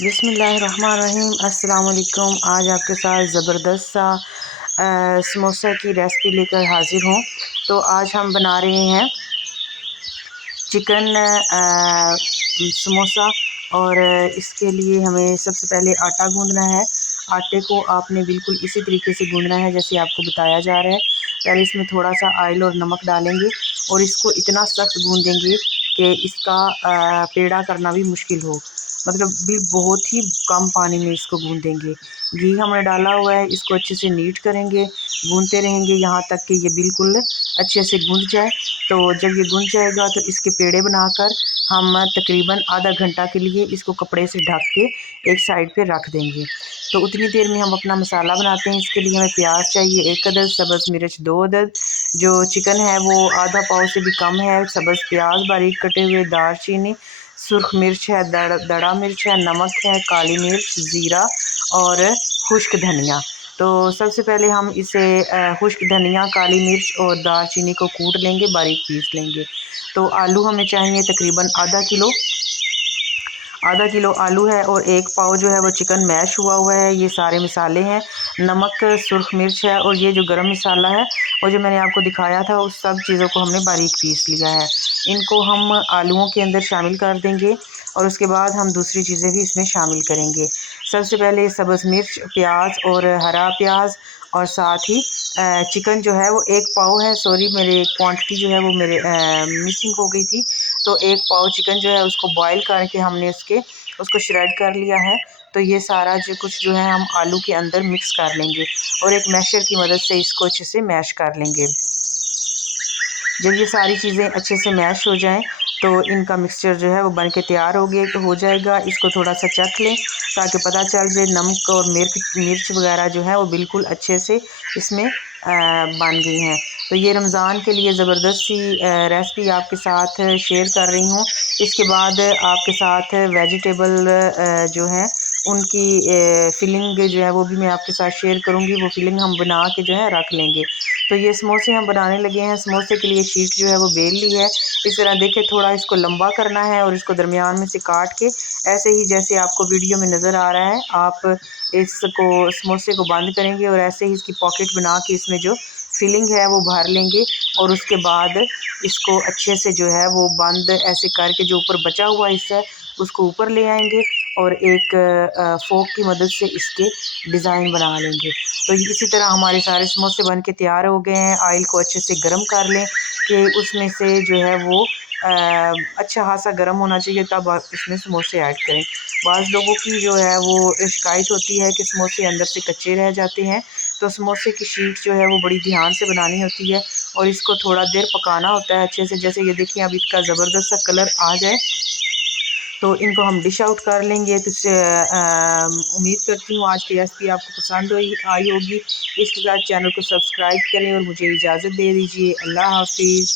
बिस्मिल्लाहिर्रहमानिर्रहीम। अस्सलाम वालेकुम। आज आपके साथ ज़बरदस्त सा समोसा की रेसिपी लेकर हाज़िर हूँ। तो आज हम बना रहे हैं चिकन समोसा। और इसके लिए हमें सबसे पहले आटा गूँदना है। आटे को आपने बिल्कुल इसी तरीके से गूँदना है जैसे आपको बताया जा रहा है। पहले इसमें थोड़ा सा ऑयल और नमक डालेंगे और इसको इतना सख्त गूँदेंगे कि इसका पेड़ा करना भी मुश्किल हो, मतलब भी बहुत ही कम पानी में इसको गूँदेंगे। घी हमने डाला हुआ है, इसको अच्छे से नीट करेंगे, गूँदते रहेंगे यहाँ तक कि ये बिल्कुल अच्छे से गूँद जाए। तो जब ये गूँद जाएगा तो इसके पेड़े बनाकर हम तकरीबन आधा घंटा के लिए इसको कपड़े से ढक के एक साइड पे रख देंगे। तो उतनी देर में हम अपना मसाला बनाते हैं। इसके लिए हमें प्याज चाहिए 1 अदद, सब्ज़ मिर्च 2 अदद, जो चिकन है वो आधा पाव से भी कम है, सब्ज़ प्याज बारीक कटे हुए, दालचीनी, सुर्ख मिर्च है, दड़ा मिर्च है, नमक है, काली मिर्च, ज़ीरा और खुश्क धनिया। तो सबसे पहले हम इसे खुश्क धनिया, काली मिर्च और दालचीनी को कूट लेंगे, बारीक पीस लेंगे। तो आलू हमें चाहिए तकरीबन आधा किलो आलू है और 1 पाव जो है वो चिकन मैश हुआ है। ये सारे मसाले हैं, नमक, सुर्ख मिर्च है और ये जो गरम मसाला है वो जो मैंने आपको दिखाया था, उस सब चीज़ों को हमने बारीक पीस लिया है। इनको हम आलूओं के अंदर शामिल कर देंगे और उसके बाद हम दूसरी चीज़ें भी इसमें शामिल करेंगे। सबसे पहले सब्ज़ मिर्च, प्याज और हरा प्याज और साथ ही चिकन जो है वो 1 पाव है। सॉरी, मेरे क्वांटिटी जो है वो मेरे मिसिंग हो गई थी। तो 1 पाव चिकन जो है उसको बॉईल करके हमने उसको श्रेड कर लिया है। तो ये सारा जो कुछ जो है हम आलू के अंदर मिक्स कर लेंगे और एक मैशर की मदद से इसको अच्छे से मैश कर लेंगे। जब ये सारी चीज़ें अच्छे से मैश हो जाएं तो इनका मिक्सचर जो है वो बन के तैयार हो जाएगा। इसको थोड़ा सा चख लें ताकि पता चल जाए नमक और मिर्च वगैरह जो है वो बिल्कुल अच्छे से इसमें बन गई हैं। तो ये रमज़ान के लिए ज़बरदस्त सी रेसिपी आपके साथ शेयर कर रही हूँ। इसके बाद आपके साथ वेजिटेबल जो हैं उनकी फिलिंग जो है वो भी मैं आपके साथ शेयर करूँगी। वो फिलिंग हम बना के जो है रख लेंगे। तो ये समोसे हम बनाने लगे हैं। समोसे के लिए शीट जो है वो बेल ली है। इस तरह देखिए, थोड़ा इसको लंबा करना है और इसको दरमियान में से काट के ऐसे ही जैसे आपको वीडियो में नज़र आ रहा है, आप इसको समोसे को बंद करेंगे और ऐसे ही इसकी पॉकेट बना के इसमें जो फिलिंग है वो भर लेंगे और उसके बाद इसको अच्छे से जो है वो बंद ऐसे करके जो ऊपर बचा हुआ हिस्सा है उसको ऊपर ले आएंगे और एक फोक की मदद से इसके डिज़ाइन बना लेंगे। तो इसी तरह हमारे सारे समोसे बन के तैयार हो गए हैं। ऑयल को अच्छे से गर्म कर लें कि उसमें से जो है वो अच्छा खासा गर्म होना चाहिए, तब आप इसमें समोसे ऐड करें। बाज़ लोगों की जो है वो शिकायत होती है कि समोसे अंदर से कच्चे रह जाते हैं। तो समोसे की शीट जो है वो बड़ी ध्यान से बनानी होती है और इसको थोड़ा देर पकाना होता है अच्छे से। जैसे ये देखिए, अब इसका ज़बरदस्त सा कलर आ जाए तो इनको हम डिश आउट कर लेंगे। तो उम्मीद करती हूँ आज की रेसिपी आपको पसंद आई होगी। इसके साथ चैनल को सब्सक्राइब करें और मुझे इजाज़त दे दीजिए। अल्लाह हाफिज़।